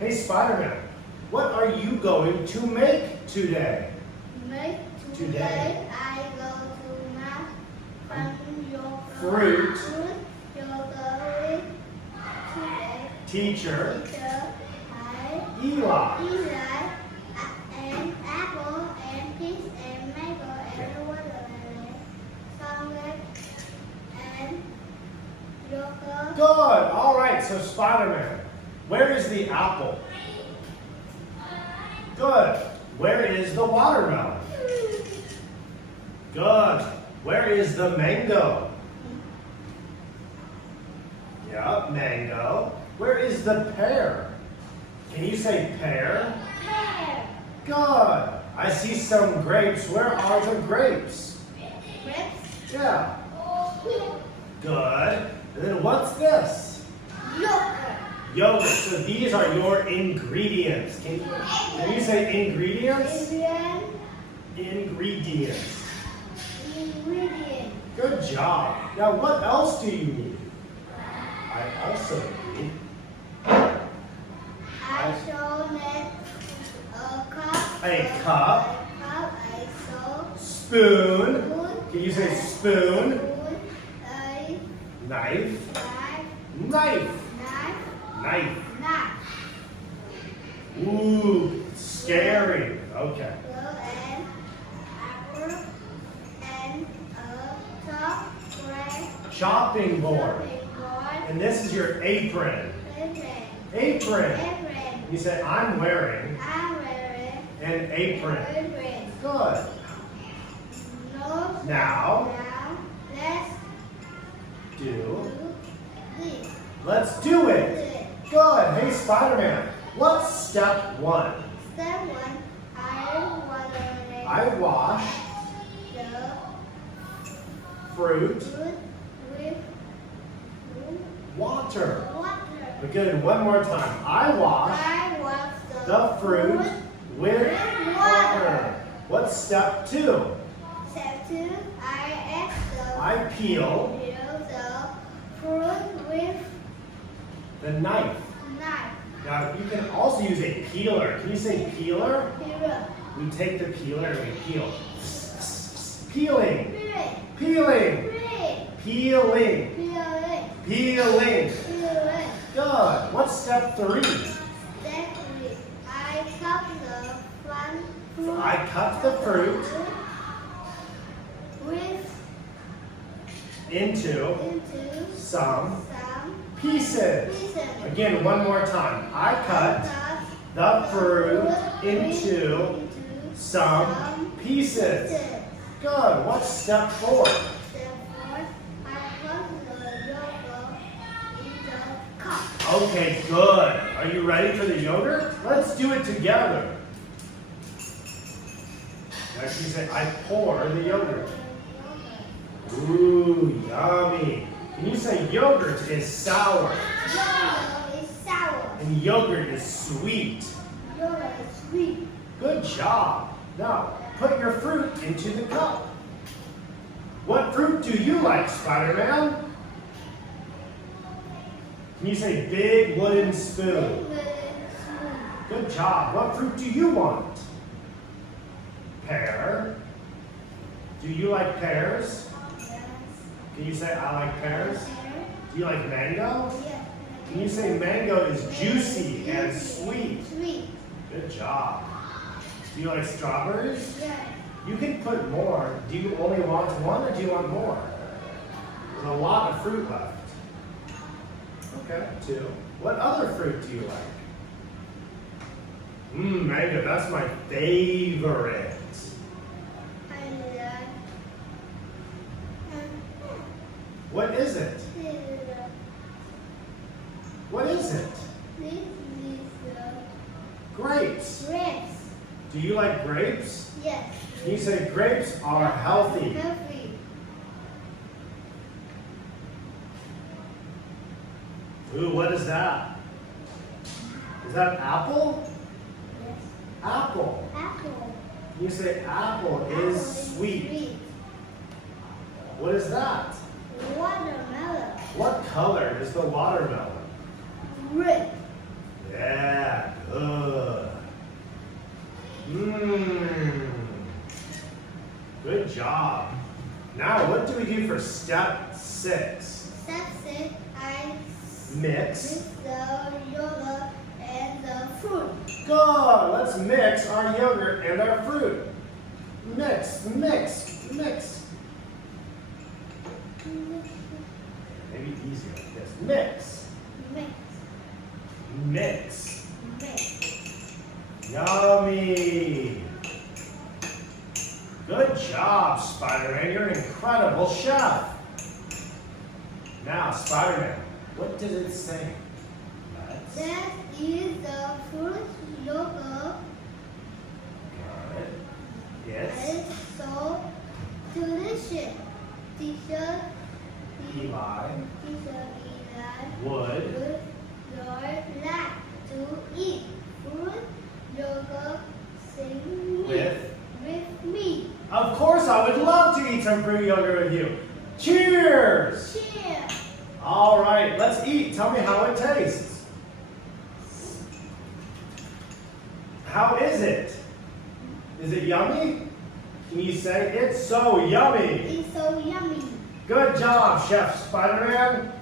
Hey, Spider-Man, what are you going to make today? Today I go to math from your Fruit. Yogurt Teacher. Eli Eli. and apple and peach and mango and watermelon, salad and yogurt. Good. All right. So Spider-Man, where is the apple? Good. Where is the watermelon? Good. Where is the mango? Yep, mango. Where is the pear? Can you say pear? Pear. Good. I see some grapes. Where are the grapes? Grapes. Yeah. Good. And then what's this? Yogurt. Yogurt. So these are your ingredients. Can you say ingredients? Ingredients. Ingredient. Good job. Now what else do you need? I also need. I shall make a cup. A cup. A Spoon. spoon. Can you say spoon? A Knife. knife. Knife. Knife. Ooh, scary. Okay. And apple and a top bread. Chopping board. Board. And this is your apron. Apron. Apron. Apron. You say, I'm wearing I'm wearing an apron. apron. Good. No. Now, Let's do. do this. Let's do it. Good. Hey, Spider-Man, what's step one? Step one, I wash the fruit, fruit with water. water. Good. One more time. I wash I wash the fruit with water. What's step two? Step two, I peel the fruit with the knife. knife. Now, you can also use a peeler. Can you say peeler? Peeler. We take the peeler and we peel. Peeling. Peeling. Peeling. Peeling. Peeling. Peeling. Peeling. Peeling. Good. What's step three? Step three, I cut the front fruit. I cut the fruit with into into some some pieces. pieces. Again, one more time. I cut the fruit into some pieces. Good. What's step four? Step four, I put the yogurt in the cup. Okay, good. Are you ready for the yogurt? Let's do it together. Next, you say, I pour the yogurt. Ooh, yummy. Can you say yogurt is sour Yogurt is sour. and yogurt is sweet? Yogurt is sweet. Good job. Now, put your fruit into the cup. What fruit do you like, Spider-Man? Can you say big wooden spoon? Good job. What fruit do you want? Pear. Do you like pears? Yes. Can you say I like pears? Do you like mango? Yes. Can you say mango is juicy and sweet? Sweet. Good job. Do you like strawberries? Yes. You can put more. Do you only want one or do you want more? There's a lot of fruit left. Okay, two. What other fruit do you like? Mango, that's my favorite. I like What is it? What is it? this is Grapes. grapes. Do you like grapes? Yes. Can you say grapes are healthy? Healthy. Ooh, what is that? Is that apple? Yes. Apple. Apple. Can you say apple is sweet? What is that? Watermelon. What color is the watermelon? Red. Yeah, do for step 6? Step 6, I Mix. the yogurt and the fruit. Good. Let's mix our yogurt and our fruit. Mix, mix, mix. Maybe easier like this. Mix, Mix, mix. mix. Yummy. Good job, Spider-Man. You're an incredible chef. Now, Spider-Man, what does it say? Let's. That is the fruit yogurt. Good. Yes. It's so delicious. Teacher Eli Teacher Eli would. would your like to eat fruit yogurt sing with me. Of course, I would love to eat some fruit yogurt with you. Cheers! Cheers! All right, let's eat. Tell me how it tastes. How is it? Is it yummy? Can you say it's so yummy? It's so yummy. Good job, Chef Spider-Man.